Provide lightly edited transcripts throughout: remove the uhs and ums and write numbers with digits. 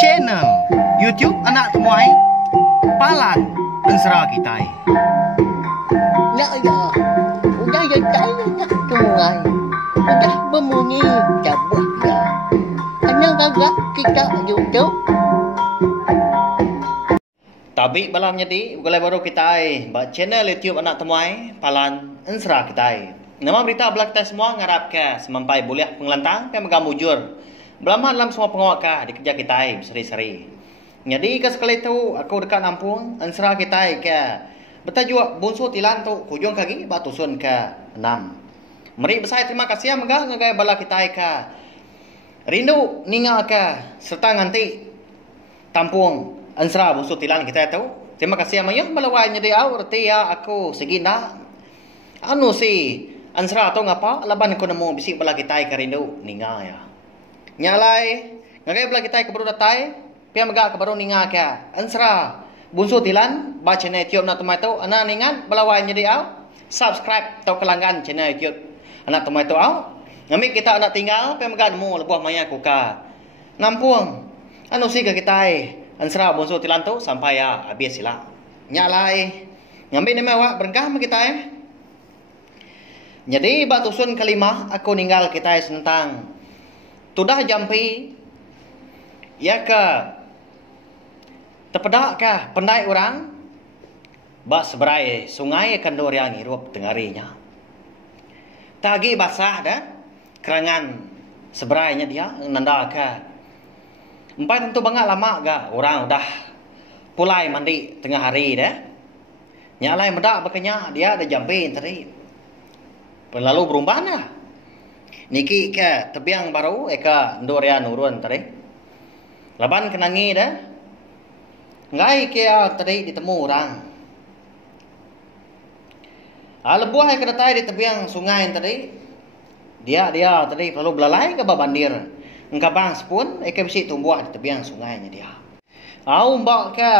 channel YouTube Anak Temuai Palan Ensra Kitai. Nak ya, udah ya saya nak tungai, udah berbunyi cabut ya. Kenang agak kita YouTube. Tapi balam jadi bukan baru Kitai, channel YouTube Anak Temuai Palan Ensra Kitai. Nama berita belak kita semua ngarap ke semampai boleh pengelantang ke megam mujur. Belama dalam semua pengawak di kerja kita seri-seri. Jadi ke sekali itu aku dekat Lampung Ensra kita ke bertajuk bunsu tilan tu kujung kaki batusun ke 6. Meri besar terima kasih megah ngagai bala kita ke rindu ninga ke serta nganti tampung Ensra bunsu tilan kita tu. Terima kasih amayah balawai nyedi au reti ya aku segina anu si Ensra tu ngapa laban ko nemu bisik bala kita ke rindu ninga ya. Nyalai ngagai bala kita ke baru datai pia megak ke baru ninga ke Ensra bunsu tilan ba channel YouTube Anak Temuai tu ana ningan balawai nyedi au subscribe tau kelanggan channel YouTube Anak Temuai tu au ngami kita anak tinggal pia megak nemu lebuh maya kuka nampung anu si ke kita Ensra bunsu tilan tu sampai ya habis sila nyalai ngami ni mewak berengkah me kita jadi batusun kelima aku ninggal kita sentang tudah jampi ya ke tepedak ke pendai orang bak seberai sungai kandor yang hirup dengarinya tagi basah dah kerangan seberainya dia nanda ke empat tentu banget lama ga orang udah pulai mandi tengah hari dah nyalai medak bekenya dia ada jampi tadi lalu berubah dah niki ke tebiang baru eka ndoria nurun tadi laban kenangi dah ngai ke tadi ditemu orang lebuah ke datai di tebiang sungai tadi dia tadi lalu belalai ke babandir engkabang sepun eka bisi tumbuh di tebiang sungainya dia mbak ke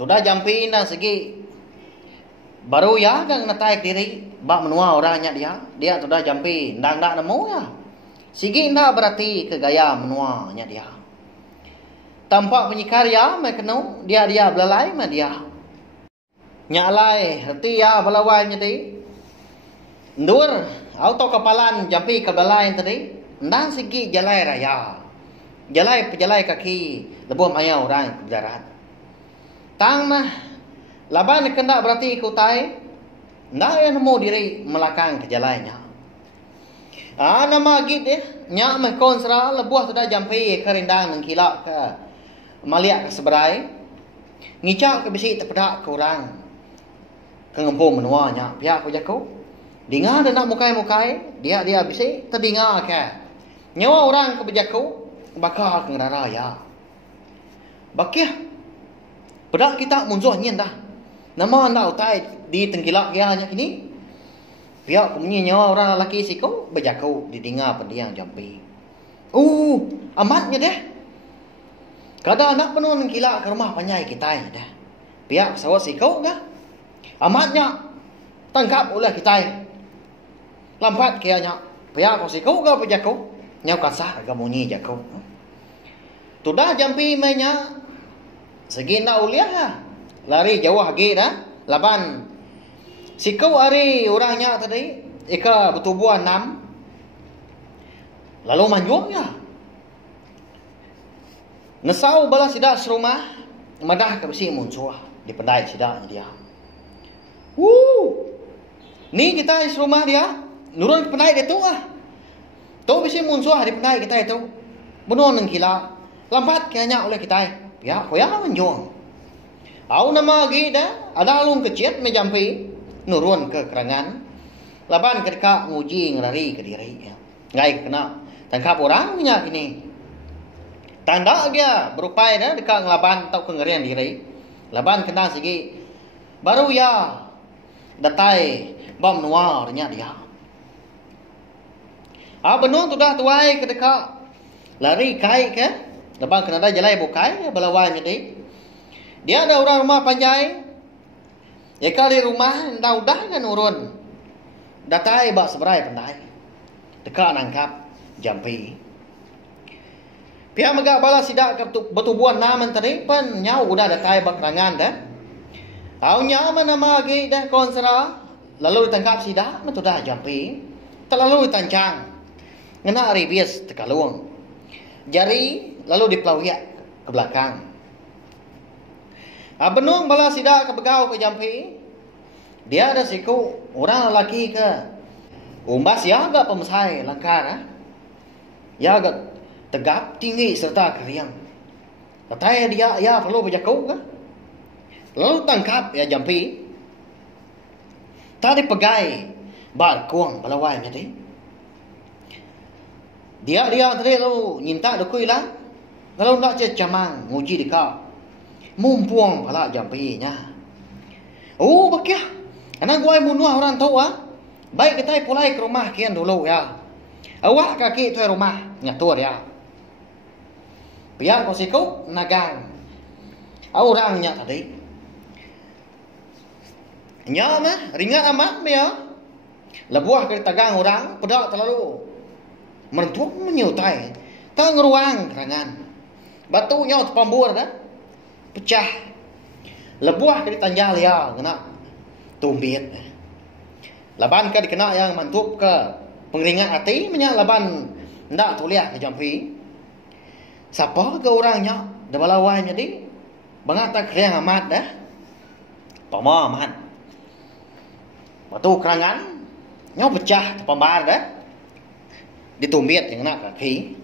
tudah jampi na segi baru ya gang natai diri bak menua orangnya dia sudah jampi ndang nemu ya sigi ndak berarti ke gaya menuanya dia tampak penyikarya mekenu dia belalai mah dia nyalai hati ya balawai di ndur auto kepalan jampi ke belalai tadi ndang sigi jalai raya pejalai kaki lebuh maya orang ke darat tang mah laban kendak berarti ikutai ndak ya nemu diri melakang ke jalannya nama git nyak meh konsra lebuah sudah jampi ke rindang nengkilak ke maliak ke seberai ngicak ke bisi terpedak ke orang ke ngempung menuanya pihak ko jaku dinga nak mukai dia bisi terdinga ke nyawa orang ke bejaku bakal ke ngerara ya bakih pedak kita munsuh nyen dah nama anda utai di tengkilak dia hanya kini pihak punya nyawa orang lelaki siku berjakau di tinggal pendiang jampi amatnya deh kadang anak penuh tengkilak ke rumah panjai kita dah pihak sawat siku dah amatnya tangkap oleh kita lampat kianya pihak ko siku ke berjakau nyau kasar ke munyi jakau tu dah jampi mainnya segina uliah lari jauh lagi dah laban sikau hari orangnya tadi eka bertubuhan 6 lalu manjungnya nesau bala sidak serumah madah ke besi munsuah di pendai sidaknya dia ni kita serumah dia nurun ke pendai dia tu tu besi munsuah di pendai kita itu benar nengkila lampat kayaknya oleh kita ya koyak manjung au nama lagi dah ada alung kecil menjampi nurun ke kerangan laban ketika nguji ngelari ke diri ya. Ngai kena tangkap orang punya ini tanda dia berupaya dah dekat ngelaban tau ke ngerian diri laban kena segi baru ya datai bom nuarnya dia benar tu dah tuai ke dekat lari kai ke laban kena dah jalai bukai balawai jadi dia ada orang rumah panjai ya kali rumah dah kan urun datai bak seberai pandai dekat nangkap jampi Pihak megak bala sidak bertubuhan naman tadi pan nyau udah datai bakrangan dah. Au nya mana magi dah konsera lalu ditangkap sidak matu dah jampi. Terlalu ditancang. Ngena ribias tekaluang. Jari lalu dipelauyak ke belakang. Benung bala sidak ke begau ke jampi. Dia ada siku orang lelaki ke. Umbas ya agak pemesai langkar. Ya agak tegap, tinggi serta keriang. Katanya dia, ya perlu berjakau ke? Lalu tangkap ya jampi. Tadi pegai bar kuang balawai tadi. Dia tadi lalu nyinta dekui lah. Lalu nak camang nguji dikau. Mumpuang pala jampi nya. Oh bakia. Anak gua munuah orang tahu ah. Baik kita pulai ke rumah kian dulu ya. Awak kaki tu rumah nyatur ya. Pihak kosiku nagang. Orangnya tadi. Nya mah ringan amat ya. Lebuah ke tagang orang pedak terlalu merentuk menyutai. Tak ngeruang kerangan. Batunya terpambur dah. Pecah. Lebuah ke tanjal ya kena tumbit. Laban ke dikena yang mantup ke pengeringat hati menyak laban ndak tuliah ke jampi. Siapa ke orangnya? Dah balawai jadi. Bangat tak keriang amat dah. Toma amat. Waktu kerangan. Nyaw pecah terpambar dah. Ditumbit yang nak kaki.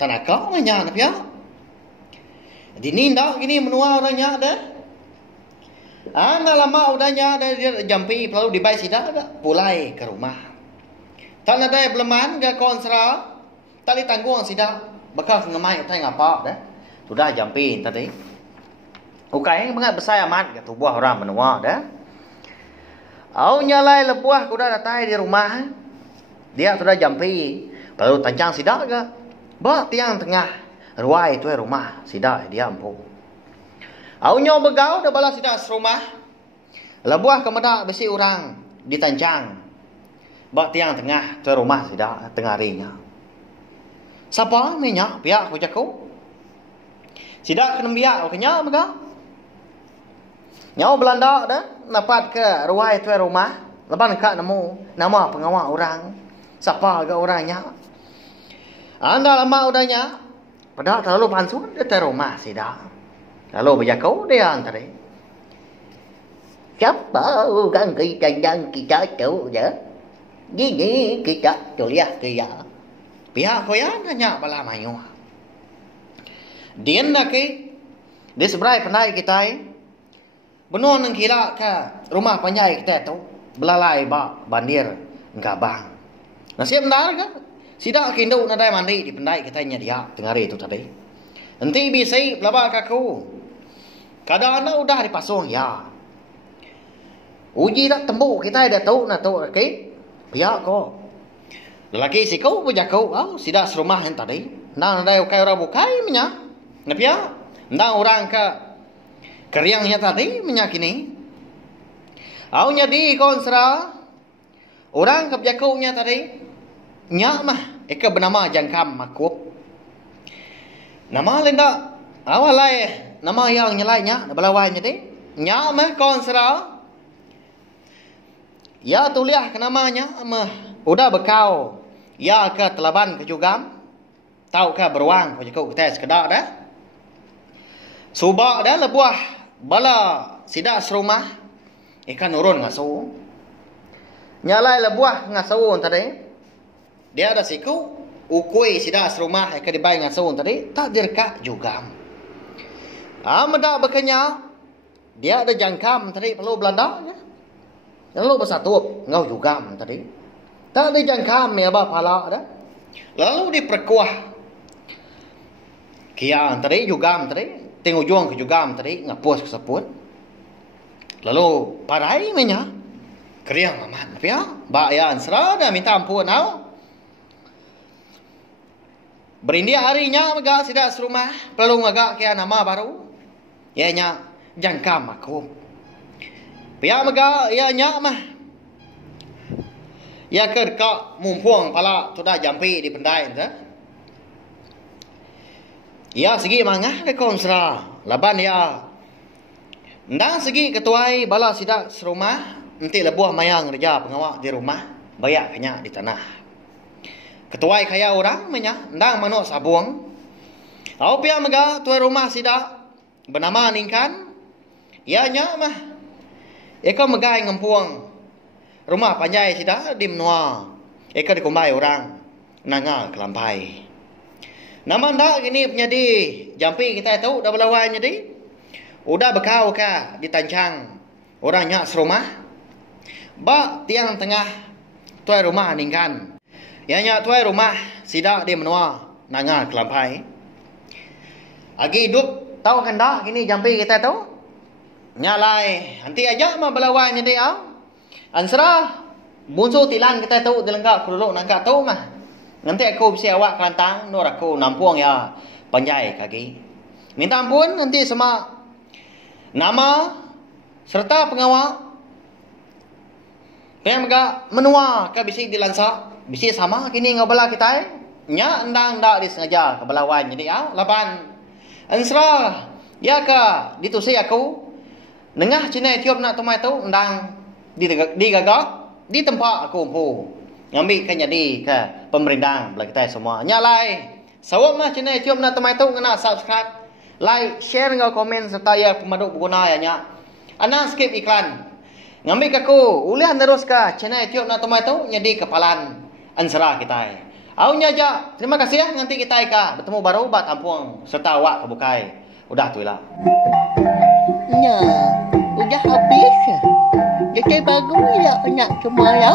Tanah kau banyak nak ya. Dini ndak gini menua orangnya dah. Anda lama udahnya dari jampi lalu dibai sidak dah. Pulai ke rumah. Tak ada beleman ke konsera. Tali tanggung sidak. Bakal ngemai utai ngapa dah. Sudah jampi tadi. Ukai banget besar amat ke tubuh orang menua dah. Au nyalai lebuah kuda datai di rumah. Dia sudah jampi. Lalu tancang sidak ke. Bak tiang tengah. Ruai tu rumah sidak dia ampuh. Au nyo begau dah bala sidak serumah. Lebuah kemedak besi orang ditancang. Bak tiang tengah tu rumah sidak tengah harinya. Siapa minyak pihak kujaku? Sidak kena biak kenya begau. Nyau Belanda dah dapat ke ruai tu rumah. Lepas nak nemu nama pengawal orang. Siapa ke orangnya? Anda lama udahnya. Padahal terlalu pansun dia tu rumah sidak. Lalu berjakau dia antara. Siapa orang kita yang kita tahu je? Gini kita tuliah dia. Pihak koyan hanya bala mayu. Dian nak ke di seberai pandai kita. Benar nang kira ke rumah panjai kita tu belalai ba bandir ngabang. Nasib benar ke? Sidak kindu nadai mandi di pandai kita nya dia tengah hari tu tadi. Nanti bisa belaba kaku. Kadang-kadang udah dipasung ya. Uji dah tembuk kita dah tahu nak tahu ke. Pihak ko. Lelaki si kau berjakau, sidak serumah yang tadi. Nang ada ukai orang bukai minyak. Napia, nang orang ke keriangnya tadi minyak ini. Au nyadi konsera orang ke berjakaunya tadi. Nyak mah, eka bernama jangkam makup. Nama lenda, awalai nama yang nyelainya, belawai tadi. Nyak mah konsera. Ya tuliah ke namanya mah udah bekau. Ya ke telaban ke jugam. Tahu ke beruang ke jekau kita sekedar dah. Subak dah lebuah bala sidak serumah. Ikan urun ngasu. Nyalai lebuah ngasu tadi. Dia ada siku ukui sidak serumah ikan dibai ngasu tadi. Tak dirkak jugam. Medak berkenya. Dia ada jangkam tadi perlu Belanda. Lalu bersatu ngau jugam tadi. Tak ada jangkam ya apa pala dah. Lalu diperkuah. Kian tadi jugam tadi, tengok juang ke jugam tadi ngapus ke sepun. Lalu parai menya. Keriang amat ya. Ba ya ansra dah minta ampun au. Berindia harinya megak sidak serumah, perlu megak kian nama baru. Ianya jangkam aku. Pihak megak ianya mah. Ya kerka mumpuang pala tu dah jampi di pendai dah. Ya segi mangah ke konsra. Laban ya. Ndang segi ketuai bala sidak serumah. Nanti lebuah mayang reja pengawak di rumah. Bayak kenya di tanah. Ketuai kaya orang menya. Ndang manuk sabuang. Au pia mega tuai rumah sidak. Bernama ningkan. Ya nya mah. Eka megai ngempuang. Rumah panjai sidak di menua. Eka dikumbai orang. Nanga kelampai. Nama ndak gini penyedi. Jampi kita tahu dah berlawan jadi. Udah bekau ka ditancang. Orangnya serumah. Ba tiang tengah tuai rumah ningkan. Yanya tuai rumah sidak di menua. Nanga kelampai. Agi hidup tahu kan dah gini jampi kita tahu. Nyalai. Nanti aja mah berlawan jadi ansra bunso tilan kita tahu dilengkap kuruluk nangka tahu mah. Nanti aku bisa awak kelantang nur aku nampuang ya panjai kaki. Minta ampun nanti semua nama serta pengawal. Yang mega menua ke bisi dilansa. Bisi sama kini ngabala kita. Nya endang ndak disengaja kebelawan jadi lapan. Ansra ya ka ditusi aku. Nengah cina tiup nak tomai tu endang digagak di tempat aku empu. Ngambil kan jadi ke pemerintah belah kita semua. Nyalai. Sawak mah channel YouTube nak temai tu kena subscribe, like, share dengan komen serta ya pemaduk berguna ya nya. Ana skip iklan. Ngambil kaku ulian terus ke channel YouTube nak temai tu jadi kepalan ansara kita. Au nya aja. Terima kasih ya nanti kita bertemu baru bat tampung serta awak kebukai. Udah tu lah. Nya, udah habis. Jadi bagus ya nak semua ya.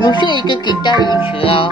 Mesti ke kita insya.